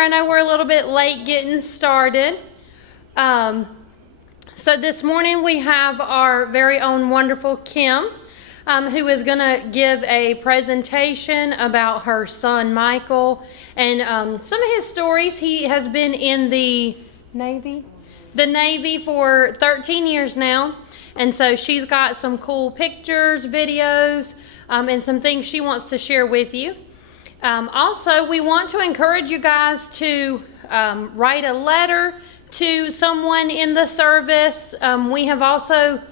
here. I know we're a little bit late getting started. So this morning we have our very own wonderful Kim, who is going to give a presentation about her son Michael and some of his stories. He has been in the Navy for 13 years now, and so she's got some cool pictures, videos, and some things she wants to share with you. Also, we want to encourage you guys to write a letter to someone in the service. We have also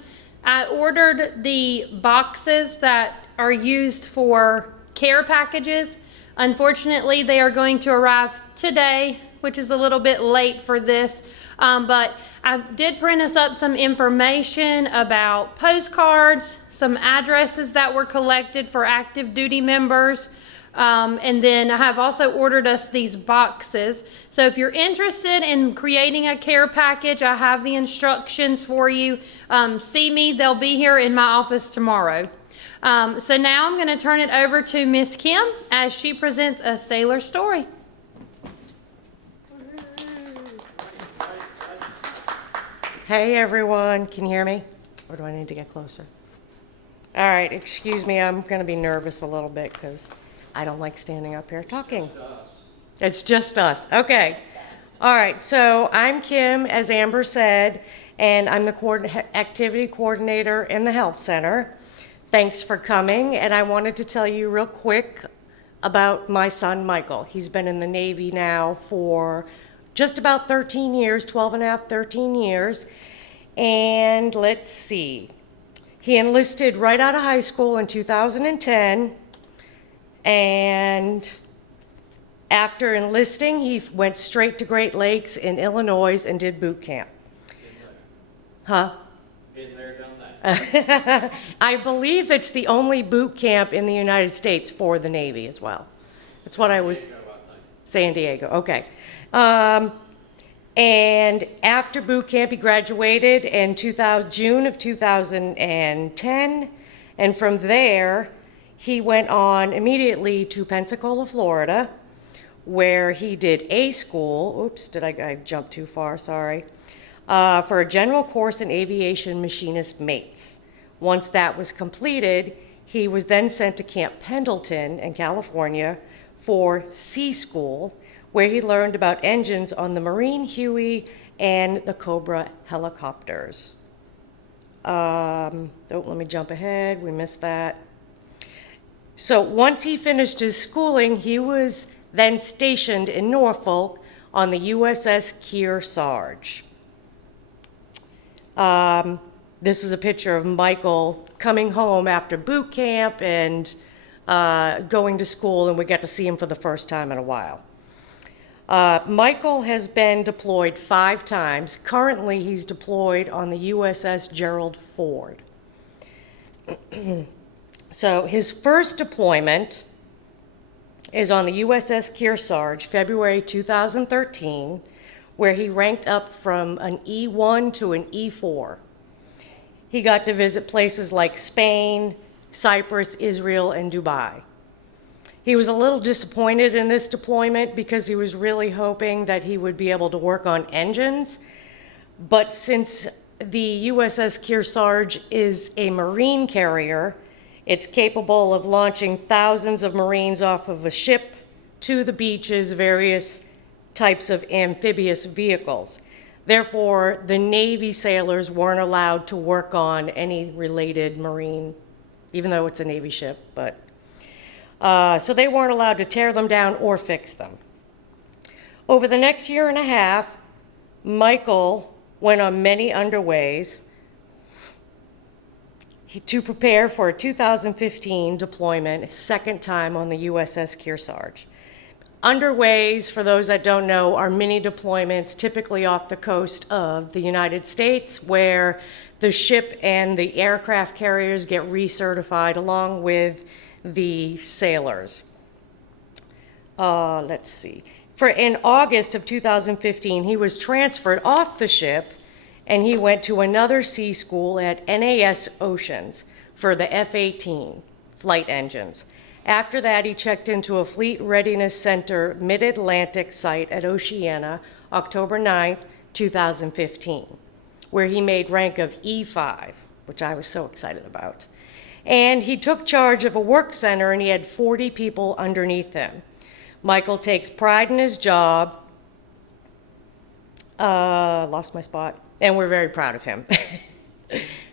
ordered the boxes that are used for care packages. Unfortunately, they are going to arrive today, which is a little bit late for this. But I did print us up some information about postcards, some addresses that were collected for active duty members. And then I have also ordered us these boxes. So if you're interested in creating a care package, I have the instructions for you. See me, they'll be here in my office tomorrow. So now I'm going to turn it over to Miss Kim as she presents a sailor story. Hey everyone, can you hear me? Or do I need to get closer? All right, excuse me, I'm going to be nervous a little bit because I don't like standing up here talking. It's just us. Okay. All right. So I'm Kim, as Amber said, and I'm the activity coordinator in the health center. Thanks for coming. And I wanted to tell you real quick about my son, Michael. He's been in the Navy now for just about 13 years, 12 and a half, 13 years. And let's see. He enlisted right out of high school in 2010. And after enlisting, he went straight to Great Lakes in Illinois and did boot camp. Huh? Been there, done that. I believe it's the only boot camp in the United States for the Navy as well. That's what I was. San Diego, okay. And after boot camp, he graduated in June of 2010. And from there, he went on immediately to Pensacola, Florida, where he did a school. Oops, did I jump too far? Sorry. For a general course in aviation machinist mates. Once that was completed, he was then sent to Camp Pendleton in California for sea school, where he learned about engines on the Marine Huey and the Cobra helicopters. Let me jump ahead. We missed that. So once he finished his schooling, he was then stationed in Norfolk on the USS Kearsarge. This is a picture of Michael coming home after boot camp and going to school, and we got to see him for the first time in a while. Michael has been deployed 5 times. Currently, he's deployed on the USS Gerald Ford. So his first deployment is on the USS Kearsarge, February 2013, where he ranked up from an E1 to an E4. He got to visit places like Spain, Cyprus, Israel, and Dubai. He was a little disappointed in this deployment because he was really hoping that he would be able to work on engines. But since the USS Kearsarge is a marine carrier, it's capable of launching thousands of Marines off of a ship to the beaches, various types of amphibious vehicles. Therefore, the Navy sailors weren't allowed to work on any related Marine, even though it's a Navy ship, but so they weren't allowed to tear them down or fix them. Over the next year and a half, Michael went on many underways to prepare for a 2015 deployment, second time on the USS Kearsarge. Underways, for those that don't know, are mini deployments typically off the coast of the United States, where the ship and the aircraft carriers get recertified along with the sailors. Let's see. In August of 2015, he was transferred off the ship and he went to another sea school at NAS Oceans for the F-18 flight engines. After that, he checked into a Fleet Readiness Center Mid-Atlantic site at Oceana, October 9th, 2015, where he made rank of E5, which I was so excited about. And he took charge of a work center, and he had 40 people underneath him. Michael takes pride in his job. Lost my spot. And we're very proud of him.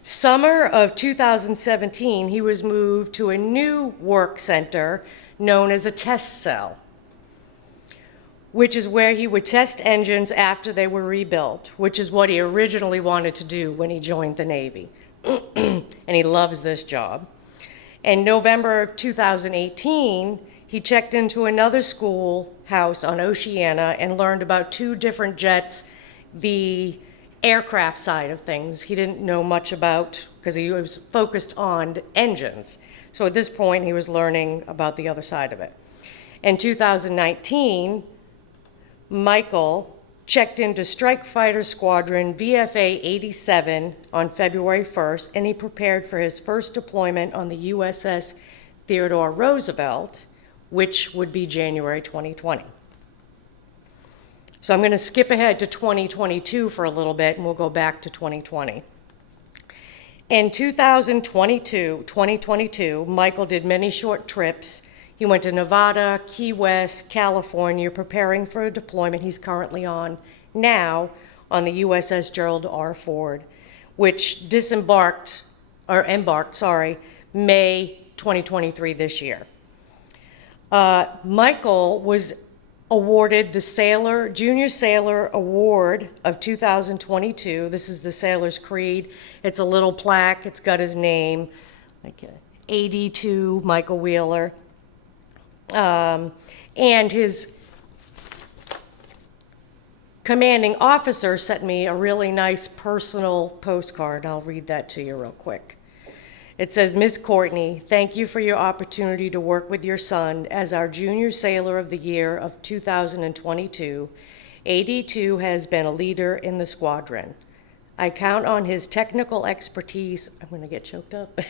Summer of 2017, he was moved to a new work center known as a test cell, which is where he would test engines after they were rebuilt, which is what he originally wanted to do when he joined the Navy. And he loves this job. In November of 2018, he checked into another schoolhouse on Oceana and learned about 2 different jets, the aircraft side of things. He didn't know much about, because he was focused on engines. So at this point, he was learning about the other side of it. In 2019, Michael checked into Strike Fighter Squadron VFA 87 on February 1st, and he prepared for his first deployment on the USS Theodore Roosevelt, which would be January 2020. So I'm going to skip ahead to 2022 for a little bit, and we'll go back to 2020. In 2022, Michael did many short trips. He went to Nevada, Key West, California, preparing for a deployment he's currently on now on the USS Gerald R. Ford, which embarked, May 2023 this year. Michael was awarded the Junior Sailor Award of 2022. This is the Sailor's Creed. It's a little plaque. It's got his name, like AD2 Michael Wheeler. And his commanding officer sent me a really nice personal postcard. I'll read that to you real quick. It says, "Miss Courtney, thank you for your opportunity to work with your son as our Junior Sailor of the Year of 2022. AD2 has been a leader in the squadron. I count on his technical expertise," I'm going to get choked up,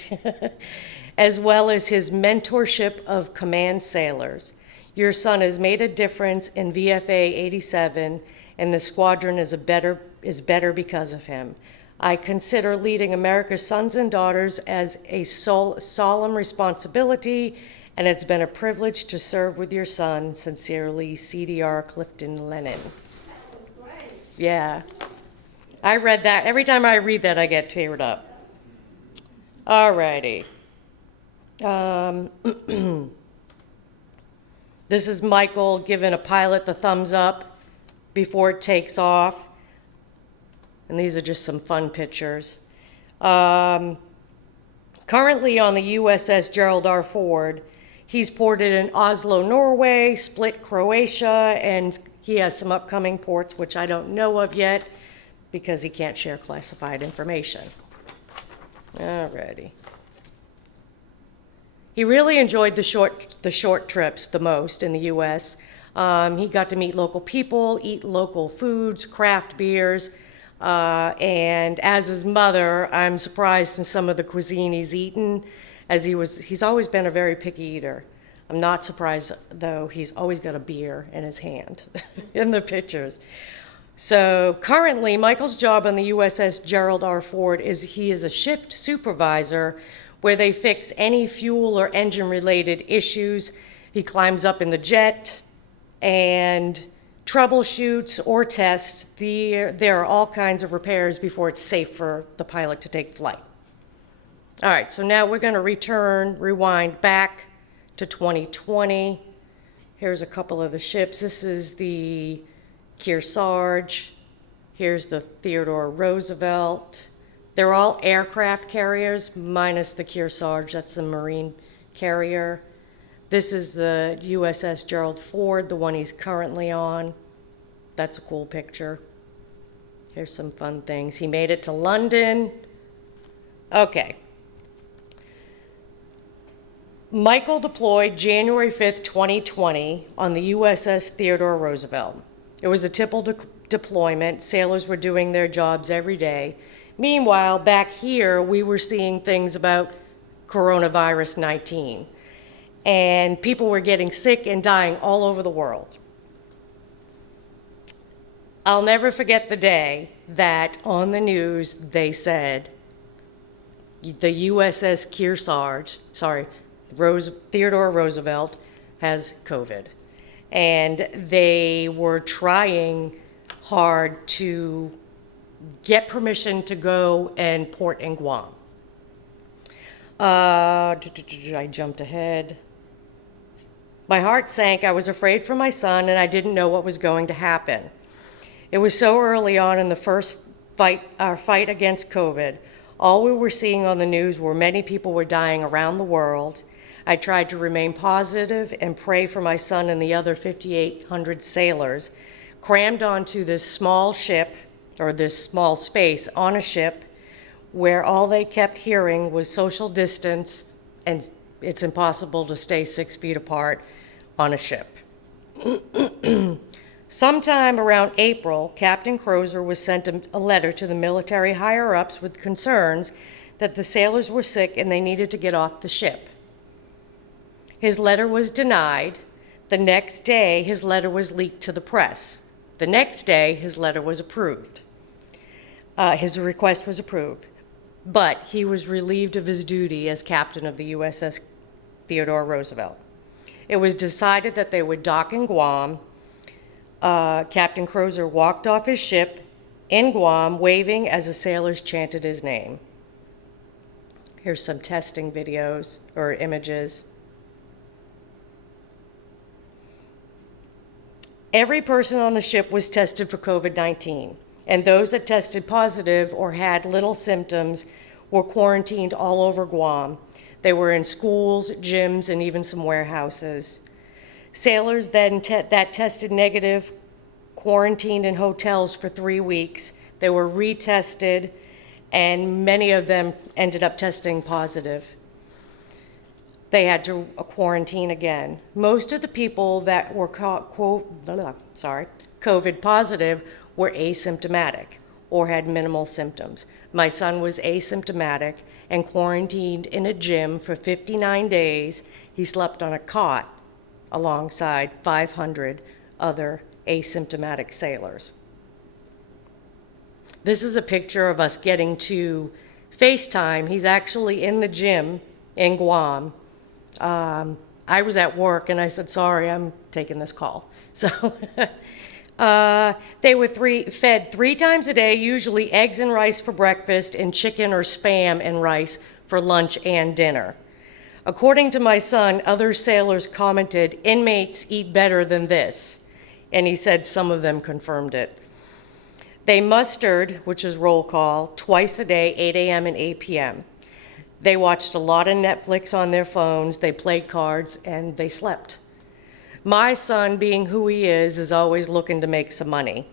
"as well as his mentorship of command sailors. Your son has made a difference in VFA 87, and the squadron is better because of him. I consider leading America's sons and daughters as a solemn responsibility, and it's been a privilege to serve with your son. Sincerely, CDR Clifton Lennon." Yeah. I read that. Every time I read that, I get teared up. All righty. This is Michael giving a pilot the thumbs up before it takes off. And these are just some fun pictures. Currently on the USS Gerald R. Ford, he's ported in Oslo, Norway, Split, Croatia, and he has some upcoming ports, which I don't know of yet, because he can't share classified information. Alrighty. He really enjoyed the short trips the most in the U.S. He got to meet local people, eat local foods, craft beers, and as his mother, I'm surprised in some of the cuisine he's eaten, as he's always been a very picky eater. I'm not surprised, though, he's always got a beer in his hand in the pictures. So currently, Michael's job on the USS Gerald R. Ford is he is a shift supervisor where they fix any fuel or engine-related issues. He climbs up in the jet and troubleshoots or tests. There are all kinds of repairs before it's safe for the pilot to take flight. All right, so now we're going to rewind back to 2020. Here's a couple of the ships. This is the Kearsarge. Here's the Theodore Roosevelt. They're all aircraft carriers, minus the Kearsarge. That's a Marine carrier. This is the USS Gerald Ford, the one he's currently on. That's a cool picture. Here's some fun things. He made it to London. Okay. Michael deployed January 5th, 2020 on the USS Theodore Roosevelt. It was a typical deployment. Sailors were doing their jobs every day. Meanwhile, back here, we were seeing things about coronavirus 19. and people were getting sick and dying all over the world. I'll never forget the day that on the news they said the USS Kearsarge, Theodore Roosevelt has COVID. And they were trying hard to get permission to go and port in Guam. I jumped ahead. My heart sank. I was afraid for my son, and I didn't know what was going to happen. It was so early on in the first our fight against COVID. All we were seeing on the news were many people were dying around the world. I tried to remain positive and pray for my son and the other 5,800 sailors crammed onto this small ship, or this small space on a ship, where all they kept hearing was social distance, and it's impossible to stay 6 feet apart on a ship. Sometime around April, Captain Crozer was sent a letter to the military higher-ups with concerns that the sailors were sick and they needed to get off the ship. His letter was denied. The next day, his letter was leaked to the press. The next day, his letter was approved. His request was approved, but he was relieved of his duty as captain of the USS Theodore Roosevelt. It was decided that they would dock in Guam. Captain Crozer walked off his ship in Guam, waving as the sailors chanted his name. Here's some testing videos or images. Every person on the ship was tested for COVID-19, and those that tested positive or had little symptoms were quarantined all over Guam. They were in schools, gyms, and even some warehouses. Sailors then that tested negative quarantined in hotels for 3 weeks. They were retested, and many of them ended up testing positive. They had to quarantine again. Most of the people that were COVID positive were asymptomatic or had minimal symptoms. My son was asymptomatic and quarantined in a gym for 59 days. He slept on a cot alongside 500 other asymptomatic sailors. This is a picture of us getting to FaceTime. He's actually in the gym in Guam. I was at work and I said, sorry, I'm taking this call. So they were fed 3 times a day, usually eggs and rice for breakfast and chicken or Spam and rice for lunch and dinner. According to my son, other sailors commented, inmates eat better than this. And he said some of them confirmed it. They mustered, which is roll call, twice a day, 8 a.m. and 8 p.m. They watched a lot of Netflix on their phones, they played cards, and they slept. My son, being who he is always looking to make some money.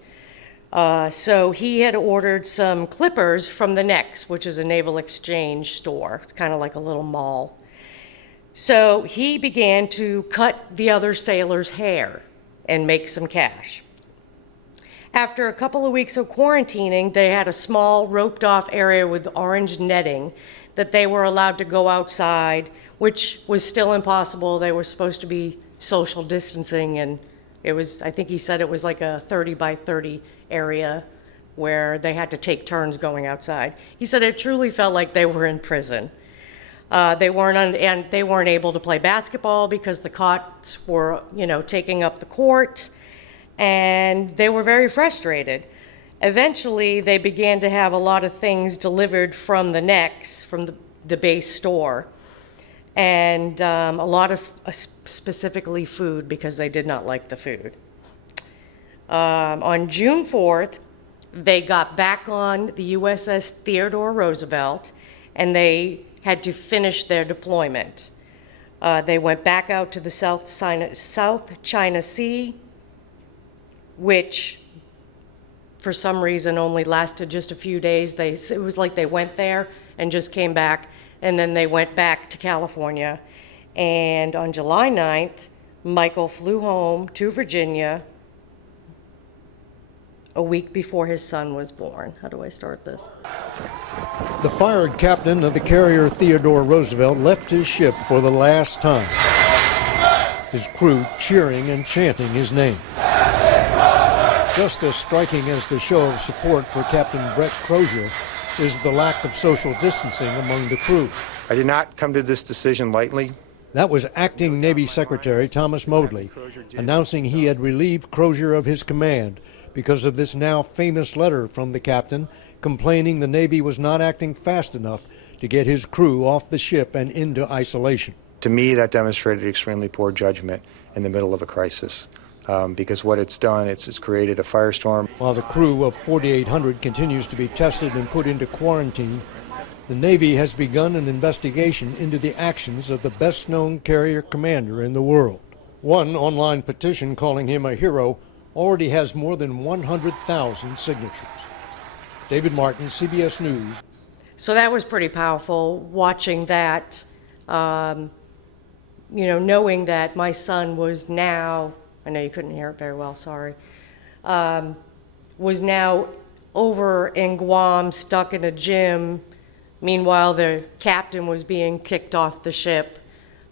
So he had ordered some clippers from the Nex, which is a naval exchange store. It's kind of like a little mall. So he began to cut the other sailors' hair and make some cash. After a couple of weeks of quarantining, they had a small roped-off area with orange netting that they were allowed to go outside, which was still impossible. They were supposed to be social distancing, and it was, I think he said it was like a 30 by 30 area where they had to take turns going outside. He said it truly felt like they were in prison. They weren't able to play basketball because the cots were, taking up the court, and they were very frustrated. Eventually, they began to have a lot of things delivered from the Nex, from the base store, and a lot of specifically food because they did not like the food. On June 4th, they got back on the USS Theodore Roosevelt, and they had to finish their deployment. They went back out to the South China Sea, which for some reason only lasted just a few days. It was like they went there and just came back, and then they went back to California. And on July 9th, Michael flew home to Virginia a week before his son was born. How do I start this? The fired captain of the carrier Theodore Roosevelt left his ship for the last time. his crew cheering and chanting his name. Just as striking as the show of support for Captain Brett Crozier is the lack of social distancing among the crew. I did not come to this decision lightly. That was Acting Navy Secretary Thomas Modly announcing he had relieved Crozier of his command because of this now famous letter from the captain complaining the Navy was not acting fast enough to get his crew off the ship and into isolation. To me, that demonstrated extremely poor judgment in the middle of a crisis. Because what it's done, it's created a firestorm. While the crew of 4,800 continues to be tested and put into quarantine, the Navy has begun an investigation into the actions of the best-known carrier commander in the world. One online petition calling him a hero already has more than 100,000 signatures. David Martin, CBS News. So that was pretty powerful, watching that, knowing that my son was now, I know you couldn't hear it very well, sorry, was now over in Guam, stuck in a gym. Meanwhile, the captain was being kicked off the ship,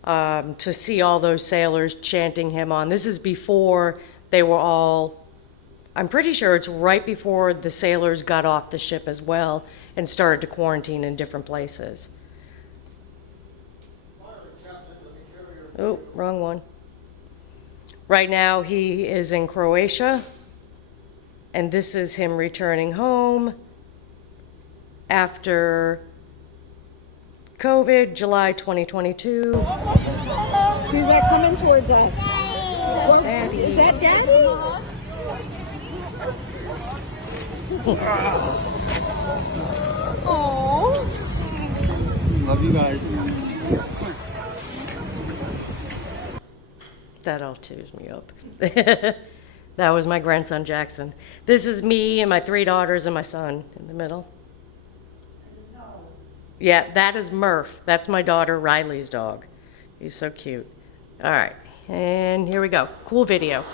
to see all those sailors chanting him on. This is before they were all, I'm pretty sure it's right before the sailors got off the ship as well and started to quarantine in different places. Oh, wrong one. Right now he is in Croatia, and this is him returning home after COVID, July 2022. Who's that coming towards us? Daddy. Is that Daddy? Aww. Love you guys. That all tears me up. That was my grandson, Jackson. This is me and my 3 daughters and my son in the middle. Yeah, that is Murph. That's my daughter, Riley's dog. He's so cute. All right, and here we go. Cool video.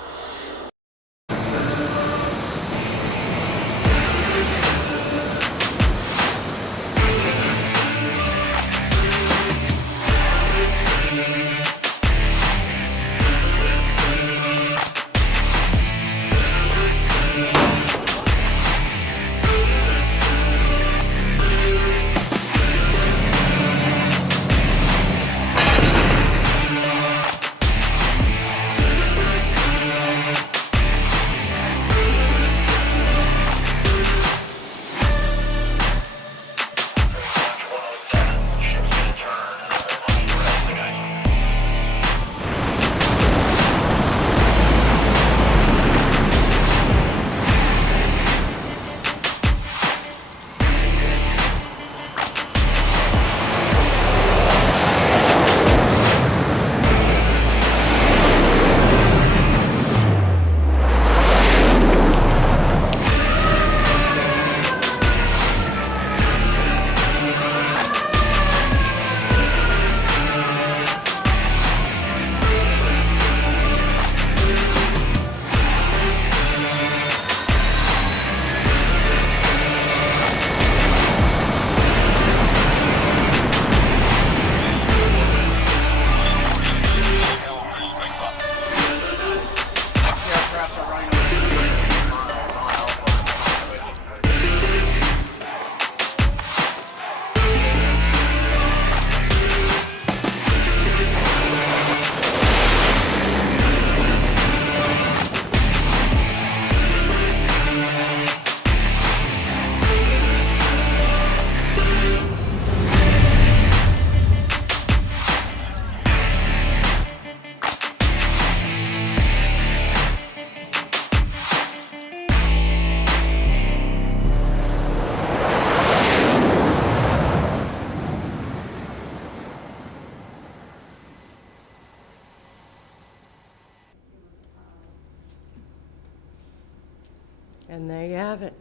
And there you have it.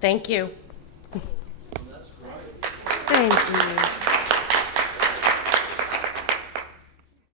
Thank you. Thank you.